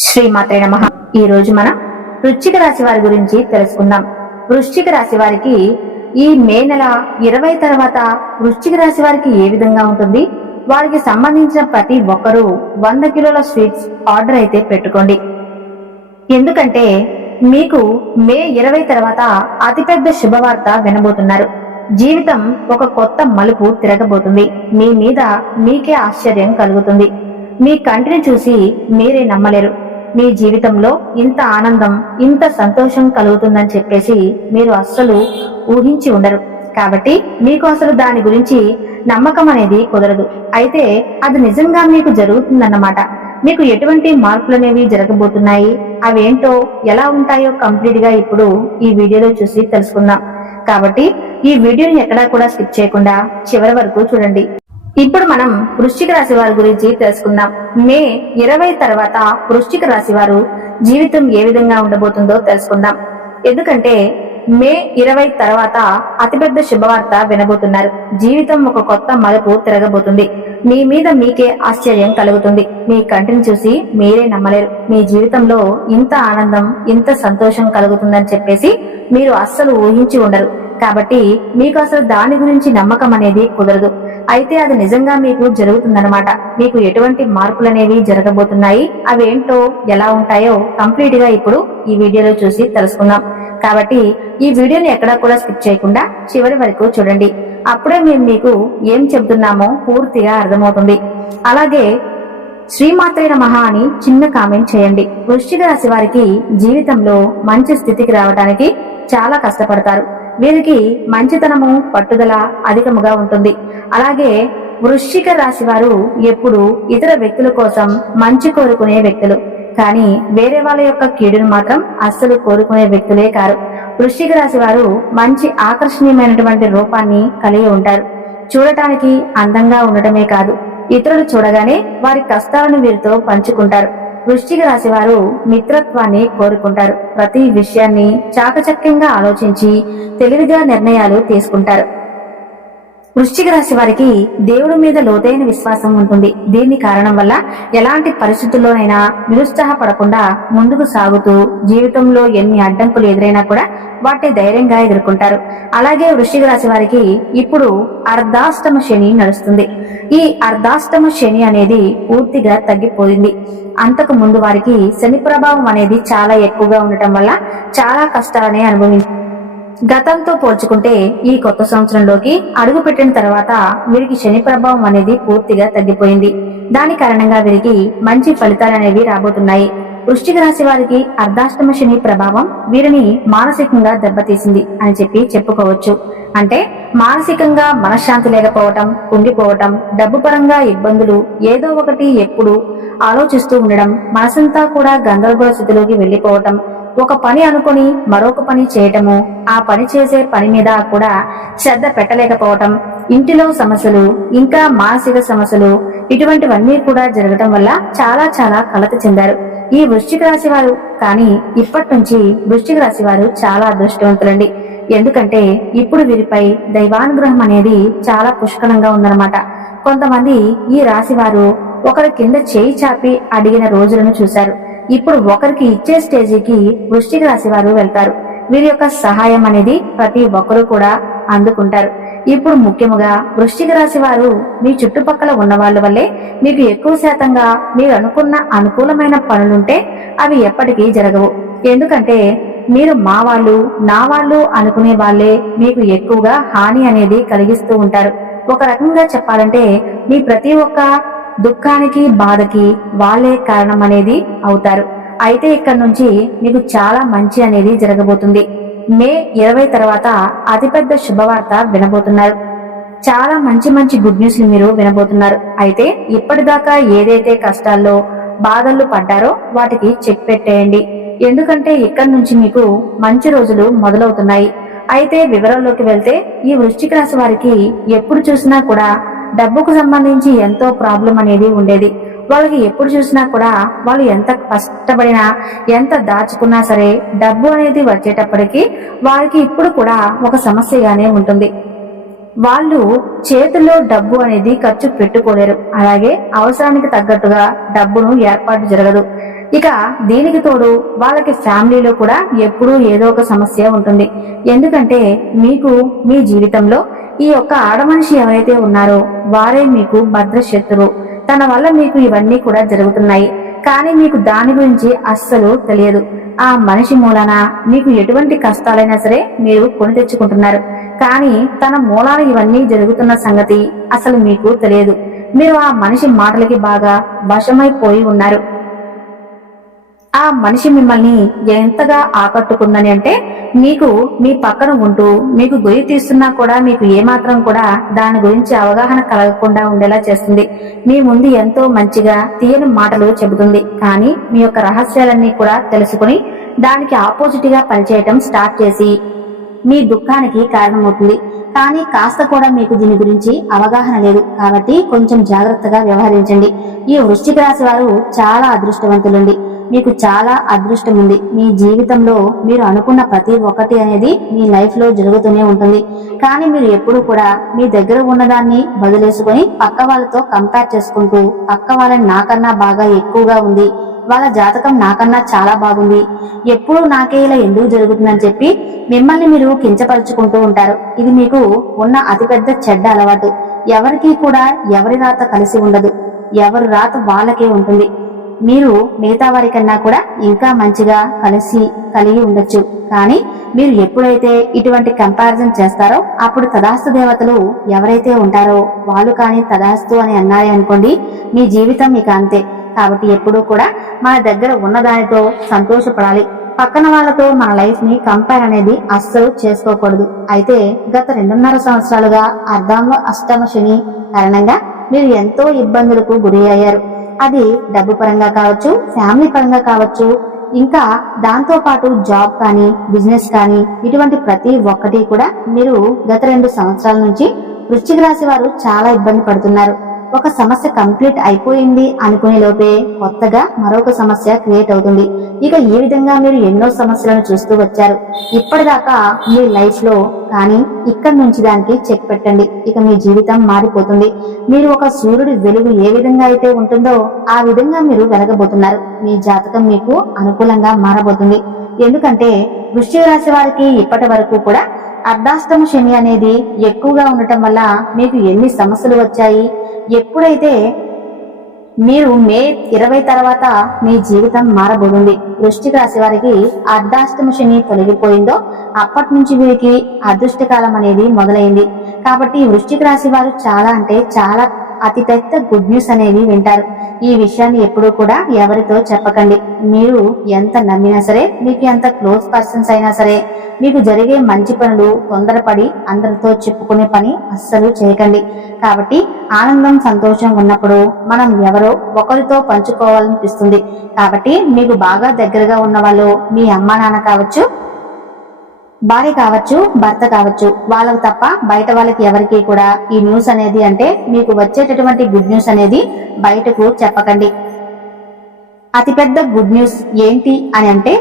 శ్రీమాత్రే నమః. ఈ రోజు మనం వృశ్చిక రాశి వారి గురించి తెలుసుకుందాం. వృశ్చిక రాశి వారికి ఈ మే నెల 20 తర్వాత వృశ్చిక రాశి వారికి ఏ విధంగా ఉంటుంది, వారికి సంబంధించిన ప్రతి ఒక్కరూ 100 కిలోల స్వీట్స్ ఆర్డర్ అయితే పెట్టుకోండి. ఎందుకంటే మీకు మే 20 తర్వాత అతిపెద్ద శుభవార్త వినబోతున్నారు. జీవితం ఒక కొత్త మలుపు తిరగబోతుంది. మీ మీద మీకే ఆశ్చర్యం కలుగుతుంది. మీ కంటిని చూసి మీరే నమ్మలేరు. మీ జీవితంలో ఇంత ఆనందం, ఇంత సంతోషం కలుగుతుందని చెప్పేసి మీరు అస్సలు ఊహించి ఉండరు. కాబట్టి మీకు అసలు దాని గురించి నమ్మకం అనేది కుదరదు. అయితే అది నిజంగా మీకు జరుగుతుందన్నమాట. మీకు ఎటువంటి మార్పులు అనేవి జరగబోతున్నాయి, అవేంటో ఎలా ఉంటాయో కంప్లీట్ గా ఇప్పుడు ఈ వీడియోలో చూసి తెలుసుకుందాం. కాబట్టి ఈ వీడియోని ఎక్కడా కూడా స్కిప్ చేయకుండా చివరి వరకు చూడండి. ఇప్పుడు మనం వృశ్చిక రాశి వారి గురించి తెలుసుకుందాం. మే 20 తర్వాత వృశ్చిక రాశి వారు జీవితం ఏ విధంగా ఉండబోతుందో తెలుసుకుందాం. ఎందుకంటే మే 20 తర్వాత అతిపెద్ద శుభవార్త వినబోతున్నారు. జీవితం ఒక కొత్త మలుపు తిరగబోతుంది. మీ మీద మీకే ఆశ్చర్యం కలుగుతుంది. మీ కంటిని చూసి మీరే నమ్మలేరు. మీ జీవితంలో ఇంత ఆనందం, ఇంత సంతోషం కలుగుతుందని చెప్పేసి మీరు అస్సలు ఊహించి ఉండరు. కాబట్టి మీకు అసలు దాని గురించి నమ్మకం అనేది కుదరదు. అయితే అది నిజంగా మీకు జరుగుతుందన్నమాట. మీకు ఎటువంటి మార్పులు అనేవి జరగబోతున్నాయి, అవేంటో ఎలా ఉంటాయో కంప్లీట్ గా ఇప్పుడు ఈ వీడియోలో చూసి తెలుసుకుందాం. కాబట్టి ఈ వీడియోని ఎక్కడా కూడా స్కిప్ చేయకుండా చివరి వరకు చూడండి. అప్పుడే మేము మీకు ఏం చెబుతున్నామో పూర్తిగా అర్థమవుతుంది. అలాగే శ్రీమాత్రే నమః అని చిన్న కామెంట్ చేయండి. వృశ్చిక రాశి వారికి జీవితంలో మంచి స్థితికి రావడానికి చాలా కష్టపడతారు. వీరికి మంచితనము, పట్టుదల అధికముగా ఉంటుంది. అలాగే వృశ్చిక రాశి వారు ఎప్పుడు ఇతర వ్యక్తుల కోసం మంచి కోరుకునే వ్యక్తులు, కానీ వేరే వాళ్ళ యొక్క కీడును మాత్రం అస్సలు కోరుకునే వ్యక్తులే కారు. వృశ్చిక రాశి వారు మంచి ఆకర్షణీయమైనటువంటి రూపాన్ని కలిగి ఉంటారు. చూడటానికి అందంగా ఉండటమే కాదు, ఇతరులు చూడగానే వారి కష్టాలను వీరితో పంచుకుంటారు. వృశ్చిక రాశి వారు మిత్రత్వాన్ని కోరుకుంటారు. ప్రతి విషయాన్ని చాకచక్యంగా ఆలోచించి తెలివిగా నిర్ణయాలు తీసుకుంటారు. వృశ్చిక రాశి వారికి దేవుడి మీద లోతైన విశ్వాసం ఉంటుంది. దీని కారణం వల్ల ఎలాంటి పరిస్థితుల్లోనైనా నిరుత్సాహపడకుండా ముందుకు సాగుతూ జీవితంలో ఎన్ని అడ్డంకులు ఎదురైనా కూడా వాటిని ధైర్యంగా ఎదుర్కొంటారు. అలాగే వృశ్చిక రాశి వారికి ఇప్పుడు అర్ధాష్టమ శని నడుస్తుంది. ఈ అర్ధాష్టమ శని అనేది పూర్తిగా తగ్గిపోయింది. అంతకు ముందు వారికి శని ప్రభావం అనేది చాలా ఎక్కువగా ఉండటం వల్ల చాలా కష్టాలనే అనుభవించారు. గతంతో పోల్చుకుంటే ఈ కొత్త సంవత్సరంలోకి అడుగు పెట్టిన తర్వాత వీరికి శని ప్రభావం అనేది పూర్తిగా తగ్గిపోయింది. దాని కారణంగా వీరికి మంచి ఫలితాలు అనేవి రాబోతున్నాయి. వృశ్చిక రాశి వారికి అర్ధాష్టమ శని ప్రభావం వీరిని మానసికంగా దెబ్బతీసింది అని చెప్పుకోవచ్చు. అంటే మానసికంగా మనశ్శాంతి లేకపోవటం, కుంగిపోవటం, డబ్బు పరంగా ఇబ్బందులు, ఏదో ఒకటి ఎప్పుడు ఆలోచిస్తూ ఉండడం, మనసంతా కూడా గందరగోళ స్థితిలోకి వెళ్లిపోవటం, ఒక పని అనుకుని మరొక పని చేయటము, ఆ పని చేసే పని మీద కూడా శ్రద్ధ పెట్టలేకపోవటం, ఇంటిలో సమస్యలు, ఇంకా మానసిక సమస్యలు, ఇటువంటివన్నీ కూడా జరగటం వల్ల చాలా చాలా కలత చెందారు ఈ వృశ్చిక రాశి వారు. కానీ ఇప్పటి నుంచి వృశ్చిక రాశి వారు చాలా అదృష్టవంతులండి. ఎందుకంటే ఇప్పుడు వీరిపై దైవానుగ్రహం అనేది చాలా పుష్కలంగా ఉందన్నమాట. కొంతమంది ఈ రాశి వారు ఒకరి కింద చేయి చాపి అడిగిన రోజులను చూశారు. ఇప్పుడు ఒకరికి ఇచ్చే స్టేజీకి వృశ్చిక రాశి వారు వెళ్తారు. వీరి యొక్క సహాయం అనేది ప్రతి ఒక్కరూ కూడా అందుకుంటారు. ఇప్పుడు ముఖ్యముగా వృశ్చిక రాశి వారు మీ చుట్టుపక్కల ఉన్న వాళ్ళ వల్లే మీకు ఎక్కువ శాతంగా మీరు అనుకున్న అనుకూలమైన పనులుంటే అవి ఎప్పటికీ జరగవు. ఎందుకంటే మీరు మా వాళ్ళు, నా వాళ్ళు అనుకునే వాళ్ళే మీకు ఎక్కువగా హాని అనేది కలిగిస్తూ ఉంటారు. ఒక రకంగా చెప్పాలంటే మీ ప్రతి ఒక్క దుఃఖానికి, బాధకి వాళ్ళే కారణం అనేది అవుతారు. అయితే ఇక్కడ నుంచి మీకు చాలా మంచి అనేది జరగబోతుంది. మే 20 తర్వాత అతిపెద్ద శుభవార్త వినబోతున్నారు. చాలా మంచి మంచి గుడ్ న్యూస్ మీరు వినబోతున్నారు. అయితే ఇప్పటిదాకా ఏదైతే కష్టాల్లో, బాధల్లో పడ్డారో వాటికి చెక్ పెట్టేయండి. ఎందుకంటే ఇక్కడ నుంచి మీకు మంచి రోజులు మొదలవుతున్నాయి. అయితే వివరాల్లోకి వెళ్తే ఈ వృశ్చిక రాశి వారికి ఎప్పుడు చూసినా కూడా డబ్బుకు సంబంధించి ఎంతో ప్రాబ్లం అనేది ఉండేది. వాళ్ళకి ఎప్పుడు చూసినా కూడా వాళ్ళు ఎంత కష్టపడినా, ఎంత దాచుకున్నా సరే డబ్బు అనేది వచ్చేటప్పటికి వారికి ఇప్పుడు కూడా ఒక సమస్యగానే ఉంటుంది. వాళ్ళు చేతుల్లో డబ్బు అనేది ఖర్చు పెట్టుకోలేరు. అలాగే అవసరానికి తగ్గట్టుగా డబ్బును ఏర్పాటు జరగదు. ఇక దీనికి తోడు వాళ్ళకి ఫ్యామిలీలో కూడా ఎప్పుడూ ఏదో ఒక సమస్య ఉంటుంది. ఎందుకంటే మీకు మీ జీవితంలో ఈ యొక్క ఆడమనిషి ఎవరైతే ఉన్నారో వారే మీకు భద్రశత్రువు. తన వల్ల మీకు ఇవన్నీ కూడా జరుగుతున్నాయి, కానీ మీకు దాని గురించి అస్సలు తెలియదు. ఆ మనిషి మూలాన మీకు ఎటువంటి కష్టాలైనా సరే మీరు కొని తెచ్చుకుంటున్నారు, కానీ తన మూలాన ఇవన్నీ జరుగుతున్న సంగతి అసలు మీకు తెలియదు. మీరు ఆ మనిషి మాటలకి బాగా వశమైపోయి ఉన్నారు. ఆ మనిషి మిమ్మల్ని ఎంతగా ఆకట్టుకుందని అంటే, మీకు మీ పక్కన ఉంటూ మీకు గొయ్యి తీస్తున్నా కూడా మీకు ఏమాత్రం కూడా దాని గురించి అవగాహన కలగకుండా ఉండేలా చేస్తుంది. మీ ముందు ఎంతో మంచిగా తీయని మాటలు చెబుతుంది, కానీ మీ యొక్క రహస్యాలన్నీ కూడా తెలుసుకుని దానికి ఆపోజిట్ గా పనిచేయటం స్టార్ట్ చేసి మీ దుఃఖానికి కారణమవుతుంది. కానీ కాస్త కూడా మీకు దీని గురించి అవగాహన లేదు, కాబట్టి కొంచెం జాగ్రత్తగా వ్యవహరించండి. ఈ వృశ్చిక రాశి వారు చాలా అదృష్టవంతులండి. మీకు చాలా అదృష్టం ఉంది. మీ జీవితంలో మీరు అనుకున్న ప్రతి ఒక్కటి అనేది మీ లైఫ్ లో జరుగుతూనే ఉంటుంది. కానీ మీరు ఎప్పుడు కూడా మీ దగ్గర ఉన్నదాన్ని వదిలేసుకొని పక్క వాళ్ళతో కంపేర్ చేసుకుంటూ, పక్క వాళ్ళని నాకన్నా బాగా ఎక్కువగా ఉంది, వాళ్ళ జాతకం నాకన్నా చాలా బాగుంది, ఎప్పుడు నాకే ఇలా ఎందుకు జరుగుతుందని చెప్పి మిమ్మల్ని మీరు కించపరుచుకుంటూ ఉంటారు. ఇది మీకు ఉన్న అతిపెద్ద చెడ్డ అలవాటు. ఎవరికి కూడా ఎవరి రాత కలిసి ఉండదు, ఎవరి రాత వాళ్ళకే ఉంటుంది. మీరు మిగతా వారికన్నా కూడా ఇంకా మంచిగా కలిగి ఉండొచ్చు, కానీ మీరు ఎప్పుడైతే ఇటువంటి కంపారిజన్ చేస్తారో అప్పుడు తదాస్తు దేవతలు ఎవరైతే ఉంటారో వాళ్ళు కానీ తదాస్తు అని అన్నారే అనుకోండి, మీ జీవితం ఇక అంతే. కాబట్టి ఎప్పుడూ కూడా మన దగ్గర ఉన్నదానితో సంతోషపడాలి. పక్కన వాళ్ళతో మన లైఫ్ ని కంపేర్ అనేది అస్సలు చేసుకోకూడదు. అయితే గత 2.5 సంవత్సరాలుగా అష్టమ శని కారణంగా మీరు ఎంతో ఇబ్బందులకు గురి అయ్యారు. అది డబ్బు పరంగా కావచ్చు, ఫ్యామిలీ పరంగా కావచ్చు, ఇంకా దాంతో పాటు జాబ్ కానీ బిజినెస్ కానీ ఇటువంటి ప్రతి ఒక్కటి కూడా మీరు గత 2 సంవత్సరాల నుంచి వృశ్చిక రాశి వారు చాలా ఇబ్బంది పడుతున్నారు. ఒక సమస్య కంప్లీట్ అయిపోయింది అనుకునే లోపే కొత్తగా మరొక సమస్య క్రియేట్ అవుతుంది. ఇక ఈ విధంగా మీరు ఎన్నో సమస్యలను చూస్తూ వచ్చారు ఇప్పటిదాకా మీ లైఫ్ లో. కానీ ఇక్కడి నుంచి దానికి చెక్ పెట్టండి. ఇక మీ జీవితం మారిపోతుంది. మీరు ఒక సూర్యుడి వెలుగు ఏ విధంగా అయితే ఉంటుందో ఆ విధంగా మీరు వెలగబోతున్నారు. మీ జాతకం మీకు అనుకూలంగా మారబోతుంది. ఎందుకంటే వృశ్చిక రాశి వారికి ఇప్పటి వరకు కూడా అర్ధాష్టమ శని అనేది ఎక్కువగా ఉండటం వల్ల మీకు ఎన్ని సమస్యలు వచ్చాయి. ఎప్పుడైతే మీరు మే 20 తర్వాత మీ జీవితం మారబోతుంది. వృశ్చిక రాశి వారికి అర్ధాష్టమ శని తొలగిపోయిందో అప్పటి నుంచి వీరికి అదృష్టకాలం అనేది మొదలైంది. కాబట్టి వృశ్చిక రాశి వారు చాలా అంటే చాలా అతిపెద్ద గుడ్ న్యూస్ అనేవి వింటారు. ఈ విషయాన్ని ఎప్పుడూ కూడా ఎవరితో చెప్పకండి. మీరు ఎంత నమ్మినా సరే, మీకు ఎంత క్లోజ్ పర్సన్స్ అయినా సరే, మీకు జరిగే మంచి పనులు తొందరపడి అందరితో చెప్పుకునే పని అస్సలు చేయకండి. కాబట్టి ఆనందం సంతోషం ఉన్నప్పుడు మనం ఎవరో ఒకరితో పంచుకోవాలనిపిస్తుంది. కాబట్టి మీకు బాగా దగ్గరగా ఉన్న వాళ్ళు మీ అమ్మా నాన్న కావచ్చు, భార్య కావచ్చు, భర్త కావచ్చు, వాళ్ళకు తప్ప బయట వాళ్ళకి ఎవరికి కూడా ఈ న్యూస్ అనేది అంటే మీకు వచ్చేటటువంటి గుడ్ న్యూస్ అనేది బయటకు చెప్పకండి. అతిపెద్ద గుడ్ న్యూస్ ఏంటి అని అంటే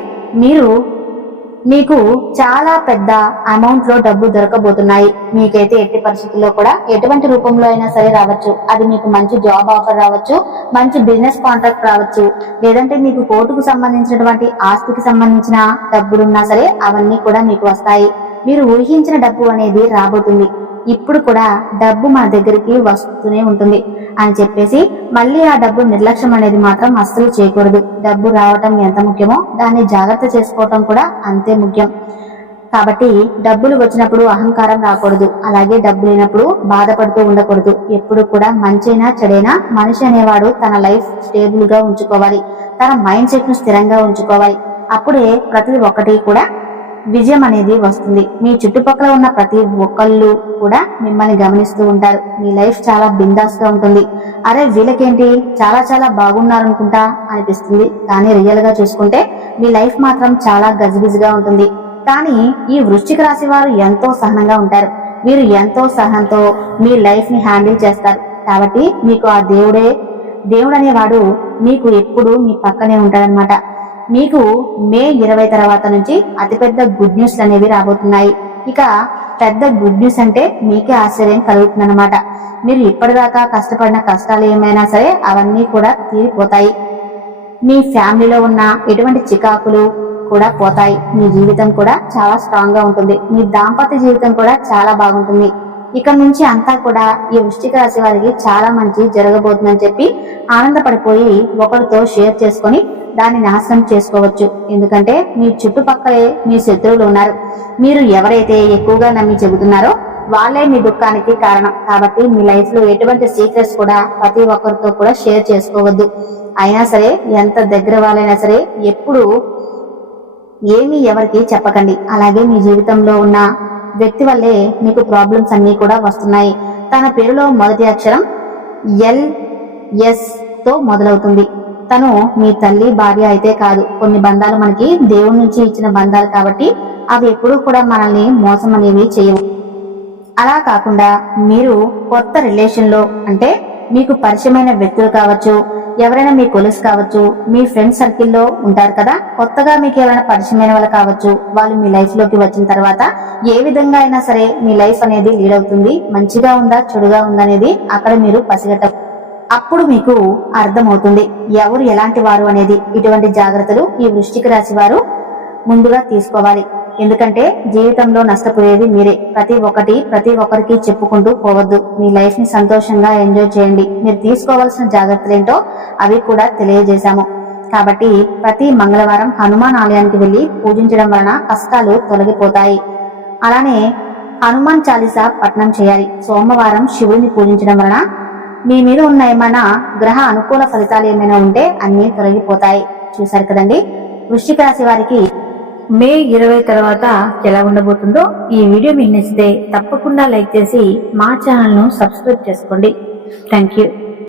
మీకు చాలా పెద్ద అమౌంట్ లో డబ్బు దొరకబోతున్నాయి. మీకైతే ఎట్టి పరిస్థితుల్లో కూడా ఎటువంటి రూపంలో అయినా సరే రావచ్చు. అది మీకు మంచి జాబ్ ఆఫర్ రావచ్చు, మంచి బిజినెస్ కాంట్రాక్ట్ రావచ్చు, లేదంటే మీకు కోర్టుకు సంబంధించినటువంటి ఆస్తికి సంబంధించిన డబ్బులున్నా సరే అవన్నీ కూడా మీకు వస్తాయి. మీరు ఊహించిన డబ్బు అనేది రాబోతుంది. ఇప్పుడు కూడా డబ్బు మన దగ్గరికి వస్తూనే ఉంటుంది అని చెప్పేసి మళ్ళీ ఆ డబ్బు నిర్లక్ష్యం అనేది మాత్రం అస్సలు చేయకూడదు. డబ్బు రావటం ఎంత ముఖ్యమో దాన్ని జాగ్రత్త చేసుకోవటం కూడా అంతే ముఖ్యం. కాబట్టి డబ్బులు వచ్చినప్పుడు అహంకారం రాకూడదు, అలాగే డబ్బు లేనప్పుడు బాధపడుతూ ఉండకూడదు. ఎప్పుడు కూడా మంచైనా చెడైనా మనిషి అనేవాడు తన లైఫ్ స్టేబుల్ గా ఉంచుకోవాలి, తన మైండ్ సెట్ ను స్థిరంగా ఉంచుకోవాలి. అప్పుడే ప్రతి ఒక్కటి కూడా విజయం అనేది వస్తుంది. మీ చుట్టుపక్కల ఉన్న ప్రతి ఒక్కళ్ళు కూడా మిమ్మల్ని గమనిస్తూ ఉంటారు. మీ లైఫ్ చాలా బిందాస్ గా ఉంటుంది. అరే వీళ్ళకేంటి చాలా చాలా బాగున్నారనుకుంటా అనిపిస్తుంది, కానీ రియల్ గా చూసుకుంటే మీ లైఫ్ మాత్రం చాలా గజిబిజిగా ఉంటుంది. కానీ ఈ వృశ్చిక రాశి వారు ఎంతో సహనంగా ఉంటారు. మీరు ఎంతో సహనంతో మీ లైఫ్ ని హ్యాండిల్ చేస్తారు. కాబట్టి మీకు ఆ దేవుడు అనేవాడు మీకు ఎప్పుడు మీ పక్కనే ఉంటాడనమాట. మీకు మే 20 తర్వాత నుంచి అతిపెద్ద గుడ్ న్యూస్ అనేవి రాబోతున్నాయి. ఇక పెద్ద గుడ్ న్యూస్ అంటే మీకే ఆశ్చర్యం కలుగుతుందన్నమాట. మీరు ఇప్పటిదాకా కష్టపడిన కష్టాలు ఏమైనా సరే అవన్నీ కూడా తీరిపోతాయి. మీ ఫ్యామిలీలో ఉన్న ఎటువంటి చికాకులు కూడా పోతాయి. మీ జీవితం కూడా చాలా స్ట్రాంగ్ గా ఉంటుంది. మీ దాంపత్య జీవితం కూడా చాలా బాగుంటుంది. ఇక నుంచి అంతా కూడా ఈ వృశ్చిక రాశి వారికి చాలా మంచి జరగబోతుందని చెప్పి ఆనందపడిపోయి ఒకరితో షేర్ చేసుకొని దాన్ని నాశనం చేసుకోవచ్చు. ఎందుకంటే మీ చుట్టుపక్కలే మీ శత్రువులు ఉన్నారు. మీరు ఎవరైతే ఎక్కువగా నమ్మి చెబుతున్నారో వాళ్ళే మీ దుఃఖానికి కారణం. కాబట్టి మీ లైఫ్ లో ఎటువంటి సీక్రెట్స్ కూడా ప్రతి ఒక్కరితో కూడా షేర్ చేసుకోవద్దు. అయినా సరే ఎంత దగ్గర వాళ్ళైనా సరే ఎప్పుడు ఏమీ ఎవరికి చెప్పకండి. అలాగే మీ జీవితంలో ఉన్న వ్యక్తి వల్లే మీకు ప్రాబ్లమ్స్ అన్ని కూడా వస్తున్నాయి. తన పేరులో మొదటి అక్షరం LS తో మొదలవుతుంది. తను మీ తల్లి భార్య అయితే కాదు. కొన్ని బంధాలు మనకి దేవుడి నుంచి ఇచ్చిన బంధాలు కాబట్టి అవి ఎప్పుడూ కూడా మనల్ని మోసం అనేవి చేయవు. అలా కాకుండా మీరు కొత్త రిలేషన్ లో అంటే మీకు పరిచయమైన వ్యక్తులు కావచ్చు, ఎవరైనా మీ కొలీగ్స్ కావచ్చు, మీ ఫ్రెండ్ సర్కిల్లో ఉంటారు కదా, కొత్తగా మీకు ఎవరైనా పరిచయమైన వాళ్ళు కావచ్చు, వాళ్ళు మీ లైఫ్ లోకి వచ్చిన తర్వాత ఏ విధంగా అయినా సరే మీ లైఫ్ అనేది లీడ్ అవుతుంది. మంచిగా ఉందా చెడుగా ఉందా అనేది అక్కడ మీరు పసిగట్ట. అప్పుడు మీకు అర్థమవుతుంది ఎవరు ఎలాంటి వారు అనేది. ఇటువంటి జాగ్రత్తలు ఈ వృశ్చిక రాశి వారు ముందుగా తీసుకోవాలి. ఎందుకంటే జీవితంలో నష్టపోయేది మీరే. ప్రతి ఒక్కరికి చెప్పుకుంటూ పోవద్దు. మీ లైఫ్ ని సంతోషంగా ఎంజాయ్ చేయండి. మీరు తీసుకోవాల్సిన జాగ్రత్తలు ఏంటో అవి కూడా తెలియజేశాము. కాబట్టి ప్రతి మంగళవారం హనుమాన్ ఆలయానికి వెళ్లి పూజించడం వలన కష్టాలు తొలగిపోతాయి. అలానే హనుమాన్ చాలీసా పఠనం చేయాలి. సోమవారం శివుడిని పూజించడం వలన మీ మీద ఉన్న ఏమైనా గ్రహ అనుకూల ఫలితాలు ఏమైనా ఉంటే అన్ని తొలగిపోతాయి. చూశారు కదండి వృశ్చిక రాశి వారికి మే 20 తర్వాత ఎలా ఉండబోతుందో. ఈ వీడియో మీకు నచ్చితే తప్పకుండా లైక్ చేసి మా ఛానల్ ను సబ్స్క్రైబ్ చేసుకోండి. Thank you.